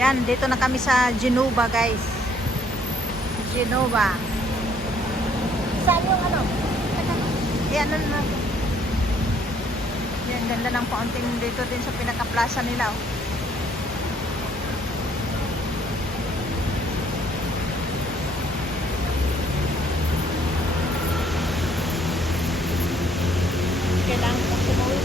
Yan, dito na kami sa Genova, guys. Genova. Saan yung ano? Yan, ano na. Yan, ganda ng fountain dito din sa pinaka-plaza nila. Oh. Kailangan ko sumawit.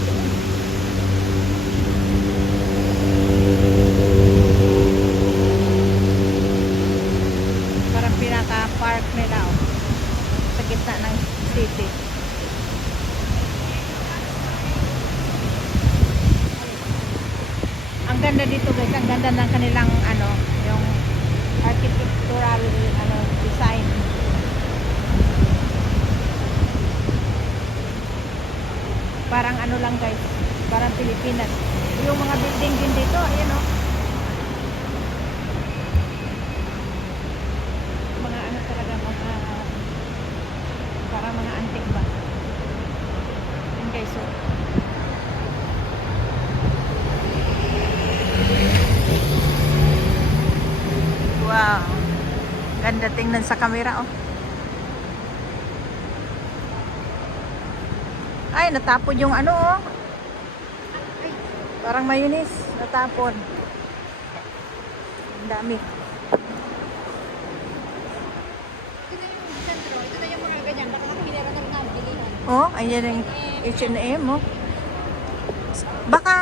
Parang pinaka-park nila oh. sa gitna ng city. Ang ganda dito guys, ang ganda ng kanilang ano, yung architectural ano design. Parang ano lang guys, parang Pilipinas. Yung mga building din dito, ayan oh. mga ano talaga mga para mga antique ba? Yun guys so wow. Ganda tingnan sa camera oh ay natapon yung ano oh Ay, parang mayonnaise natapon ang dami Ito na yung sentro, ito na yung mga ganyan, nakakapilera na rin na bilihan. Oh, ayan yung H&M, oh. Baka,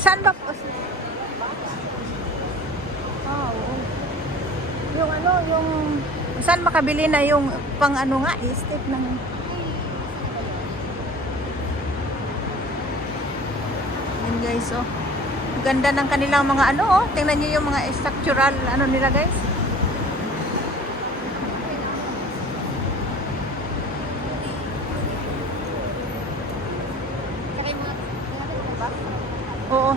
saan ba? Ah, oo. Yung ano, yung, saan makabili na yung pang ano nga, step ng, guys, oh. Ganda ng kanilang mga ano, oh. Tingnan niyo yung mga structural, ano nila guys. Oo.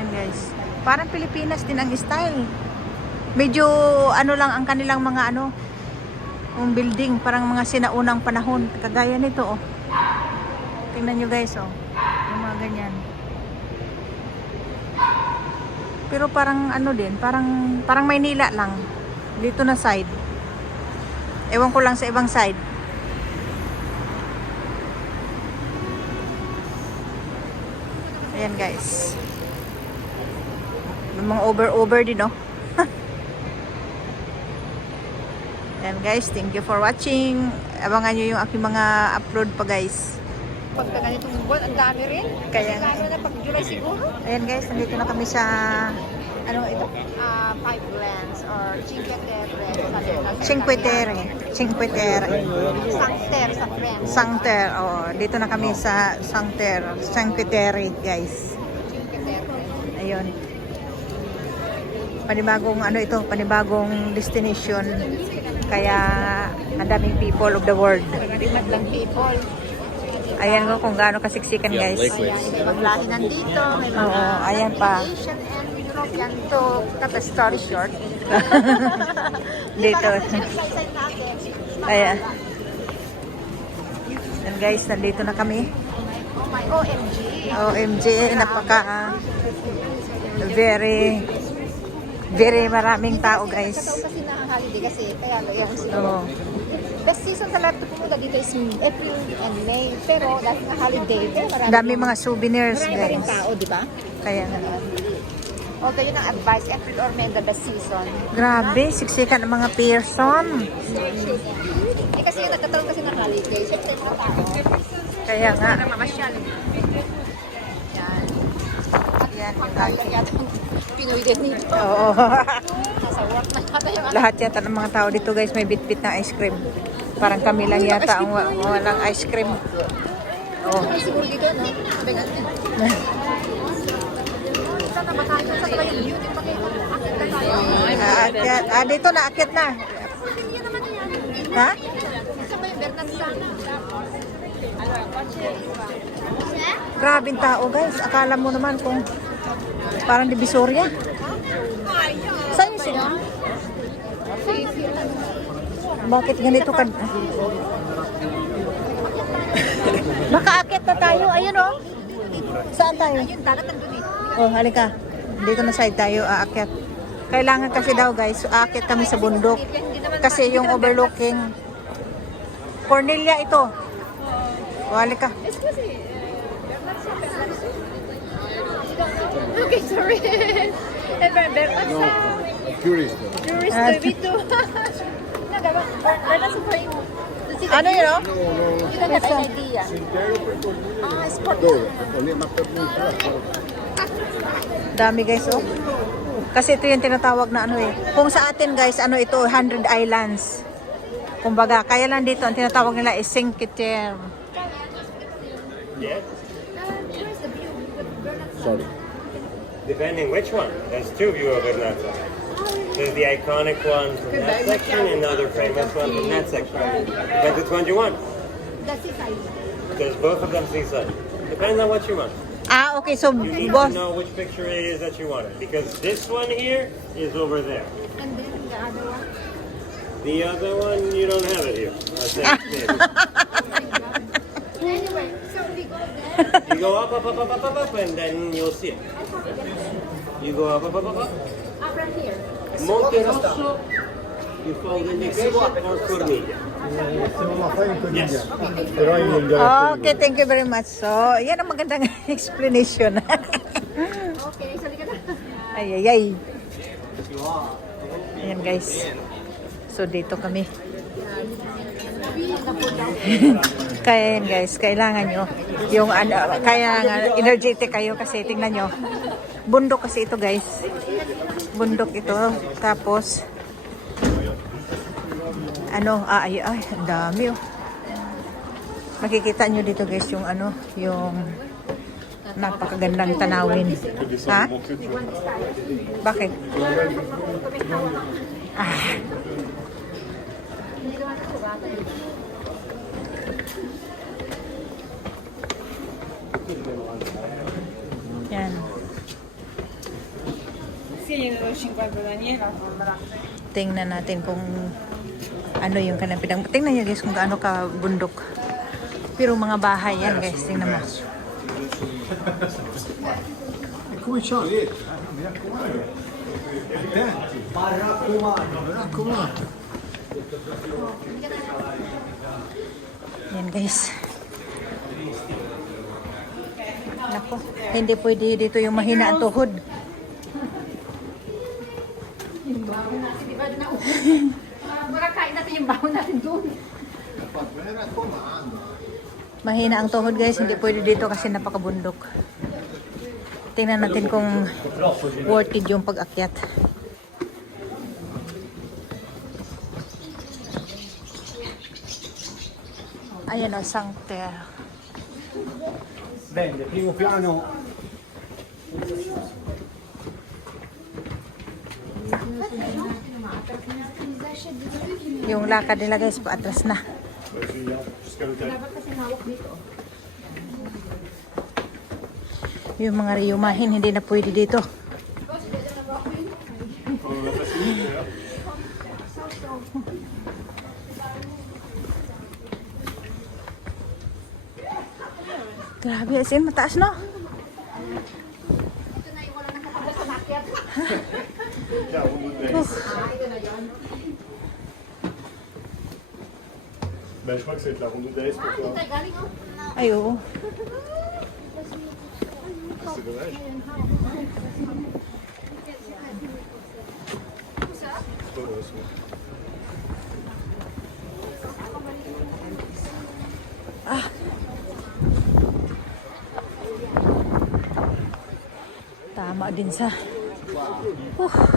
Yan guys. Parang Pilipinas din ang style. Medyo ano lang ang kanilang mga ano, yung building, parang mga sinaunang panahon. Kagaya nito oh. Tingnan nyo guys oh. Ganyan. Pero parang ano din, parang parang Maynila lang. Dito na side. Ewan ko lang sa ibang side. Ayan guys. May over-over din, oh. Ayan guys, thank you for watching. Abangan nyo yung aking mga upload pa guys. Pagka ganitong buwan, ang dami rin. Kaya nga. Lalo na pag July siguro. Ayan guys, nandito na kami sa, ano ito? Ah, five lands or Cinque Terre. Cinque Terre. Cinque Terre. Sancter sa French. Sangter. Oh, dito na kami sa Sangter. Cinque Terre guys. Cinque Terre. Ayun. Panibagong ano ito, panibagong destination. Kaya ang daming people of the world. Rimad lang people. Ayan ko kung gaano kasiksikan guys. Ayan, ibang lahi nandito. May mga Oo, ayan pa. Asian and European to cut the story short. Dito. Ayan. Ayan guys, nandito na kami. Oh my OMG. OMG, napaka very very maraming tao guys. Kasi na holiday kasi kaya lo yung Oo. Best season sa lahat pumunta dito is April and May. Pero dahil nga holiday, pero marami, Dami mga souvenirs marami pa rin guys. tao, di ba? Kaya nga. Although yun ang advice, April or May the best season. Grabe, siksikan ng mga Pearson. Eh kasi yung nagkataon kasi ng holiday, syempre mga tao. Kaya nga. Para mamasyal. Yan. Yan, yung Kaya ang Pinoy din dito. Oo. Nasa work na yata yung Lahat yata ng mga tao dito guys may bitbit na ice cream. Parang kami lang yata ang wa- walang ice cream. Oh. Tayo. Ah, dito na, akyat na. Ha? Grabing tao guys. Akala mo naman kung parang divisoria. Saan yung sila? Bakit ganito ka? Baka akit na tayo. Ayun oh. Saan tayo? Ayun, dagat nandun eh. Oh, halika. Dito na side tayo aakyat. Kailangan kasi daw guys, aakyat kami sa bundok. Kasi yung overlooking. Cornelia ito. Wali ka. Excuse me. Bernard sa Bernard sa. Okay, sorry. Eh, Ber- Bernard sa. Tourist. Tourist Ah. to Vito. Sa for you. Ano yun? oh? You don't have an idea. Ah. No, matter of Dami guys, oh. Kasi ito yung tinatawag na ano eh. Kung sa atin guys, ano ito, 100 islands. Kumbaga, kaya lang dito, ang tinatawag nila is Cinque Terre. Bernard Sorry. depending which one. There's two view of Vernazza. There's the iconic one from that section and the other famous one from that section. Depends which one you want. The seaside. There's both of them seaside. Depends on what you want. Ah, okay, so You need boss. to know which picture it is that you want. Because this one here is over there. And then the other one. The other one, you don't have it here. That's it. Anyway, so we go there. you go up, up, up, up, up, up, up, and then you'll see it. You go up, up, up, up, up. Ah, from here. Monte Rosso, you follow the indication, or Corniglia. Yes. Okay, thank you very much. So, yan ang magandang explanation. Okay, so we go ay, ay, ay. Ayan guys. So, dito kami. Kaya yan guys, kailangan nyo yung ano, kaya nga energetic kayo kasi tingnan nyo. Bundok kasi ito guys. Bundok ito. Tapos, ano, ah, ay, ay, dami oh. Makikita nyo dito guys yung ano, yung napakagandang tanawin. Ha? Bakit? Ah. Yan. Tingnan natin kung ano yung kanang pinang... Tingnan nyo guys kung gaano ka bundok. Pero mga bahay yan guys, tingnan mo. Come c'ha lì? Mi raccomando. Attenti. Mi raccomando. Mi raccomando. Yan guys. Nako, hindi pwede dito yung mahina ang tuhod. Baka kain natin yung baho natin doon. Mahina ang tuhod guys, hindi pwede dito kasi napakabundok. Tingnan natin kung worth it yung pag-akyat. Ayan o, Sancte. Bene, primo piano Yung lakad nila guys, paatras na. Yung mga riyumahin, hindi na pwede dito. Grabe, as in, mataas no? Je crois que ça va être la ronde d'Aes pour toi. Oh. Ay, oo. C'est dommage. C'est vrai, ça. Tama din sa... Uh.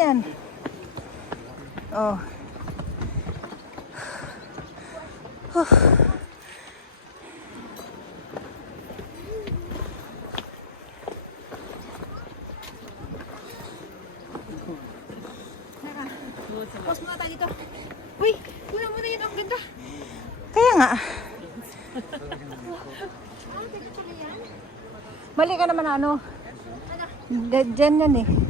Ganyan? Oh. Huh. Pause muna tayo dito. Uy, kuna mo na yun. Ang ganda. Kaya nga, yan. mali ka naman na ano. Diyan yan eh.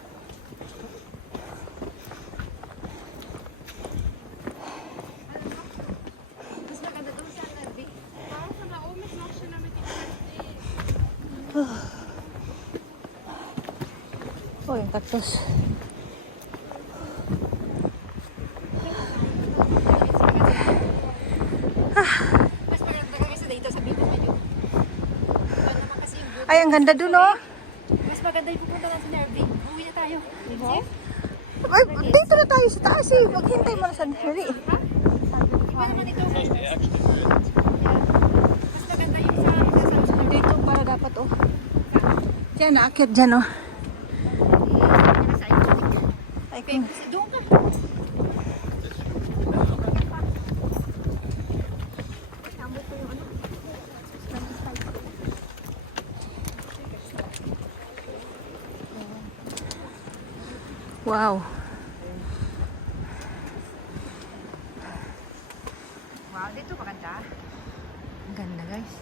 kasi yung good. Ay, ang ganda dun, oh. Mas maganda yung pupunta lang sa Nervi. Uwi na tayo. Diba? Ay, dito na tayo sa taas eh. Maghintay mo na sa dali. Iba naman ito. Mas maganda yung sa sa sa Dito para dapat, oh. Diyan, naakyat dyan, oh. Ay, kung... Doon ka. Wow, dito maganda. Ang ganda, guys.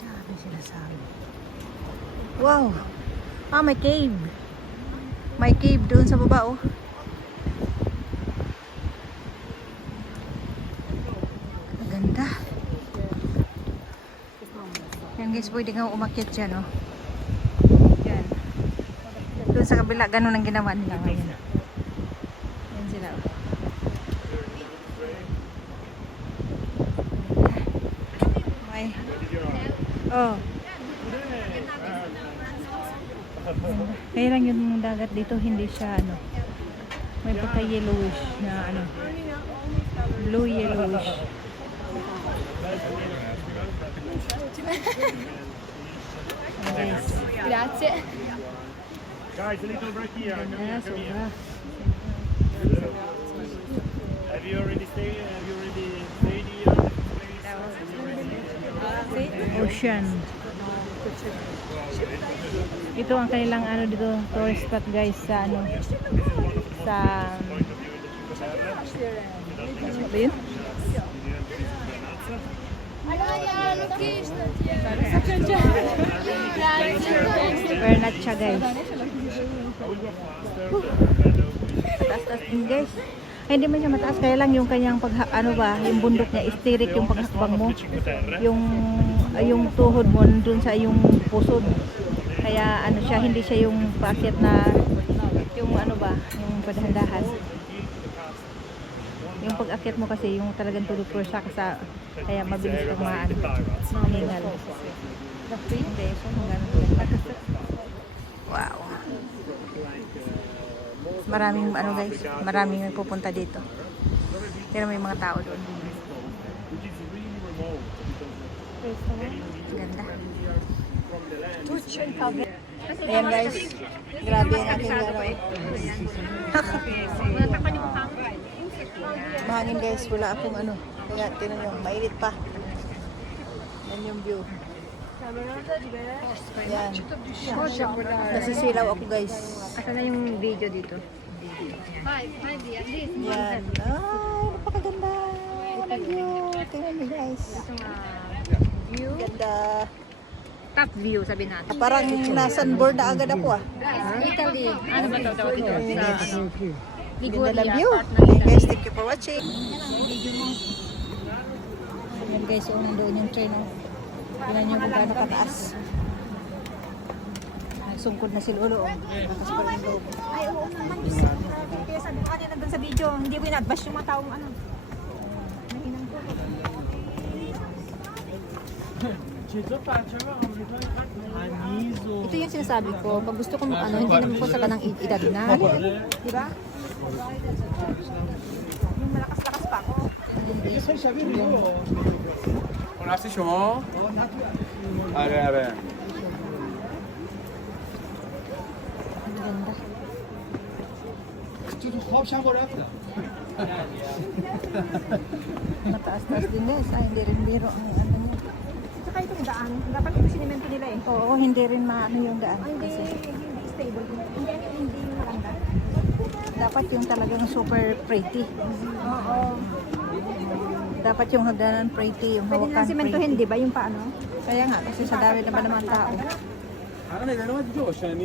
Dami sinasabi. Wow. Ah, may cave. May cave doon sa baba, oh. Ang ganda. Yan guys, pwede kang umakyat dyan, oh. Yan. Doon sa kabila, ganun ang ginawa nila ngayon. Yan sila, oh. May. Oh. Kaya lang yung dagat dito, hindi siya ano. May pagka yellowish na ano. Blue yellowish. Guys. Grazie. Guys, a little break here. Come come? Have you already stayed Ocean. Ito ang kanilang ano dito, tourist spot guys sa ano sa yun? Bernatcha guys. Din guys. Ay, hindi man siya mataas, kaya lang yung kanyang pag ano ba, yung bundok niya, istirik yung paghakbang mo. Yung yung tuhod mo dun sa yung pusod. Kaya ano siya, hindi siya yung paakyat na yung ano ba, yung padahan Yung pag-akyat mo kasi yung talagang tulog for siya kasi kaya mabilis kang maano, maningal. Ganun. Wow. Maraming ano guys, maraming nagpupunta dito. Pero may mga tao doon. Ganda. Ayan guys. Grabe ang aking ano. Mahangin guys, wala akong ano. Kaya tinan nyo, mainit pa. Yan yung view. Yan. Nasisilaw ako guys. Asa na yung video dito? Hi, hi, at least. Yan. Ay, napakaganda. Tingnan niyo guys. View. Ganda. Top view, sabi natin. Parang na-sunboard na agad ako ah. Italy. Ano ba ito tawag dito? Sa ano? Ganda ng view. Okay guys, thank you for watching. Yan guys, oh, nandoon yung train. Oh. Tingnan nyo kung gaano kataas. Sungkod na si Lolo. Oh. Ay, oo naman sabi ko kanina doon sa video, hindi ko in-advise yung mga taong ano. Mahinang ko. Ito yung sinasabi ko, pag gusto ko mag ano, hindi naman ko saka ng edad na. Di ba? Yung malakas-lakas pa ako. Hindi. Hola, ¿sí yo? A ver, a ver. Kasi popsyan ko rap Mataas-taas din eh, ah, sa hindi rin biro ang ano niya. Tsaka itong daan, dapat ito sinimento nila eh. Oo, hindi rin maano yung daan. Hindi, kasi. hindi stable. Hindi, hindi maganda. Dapat yung talagang super pretty. Oo. Oh, Dapat yung hagdanan pretty, yung hawakan pretty. Pwede na di ba, yung paano? Kaya nga, kasi sa dami na naman tao. Ano na, ano ba, Diyos, ano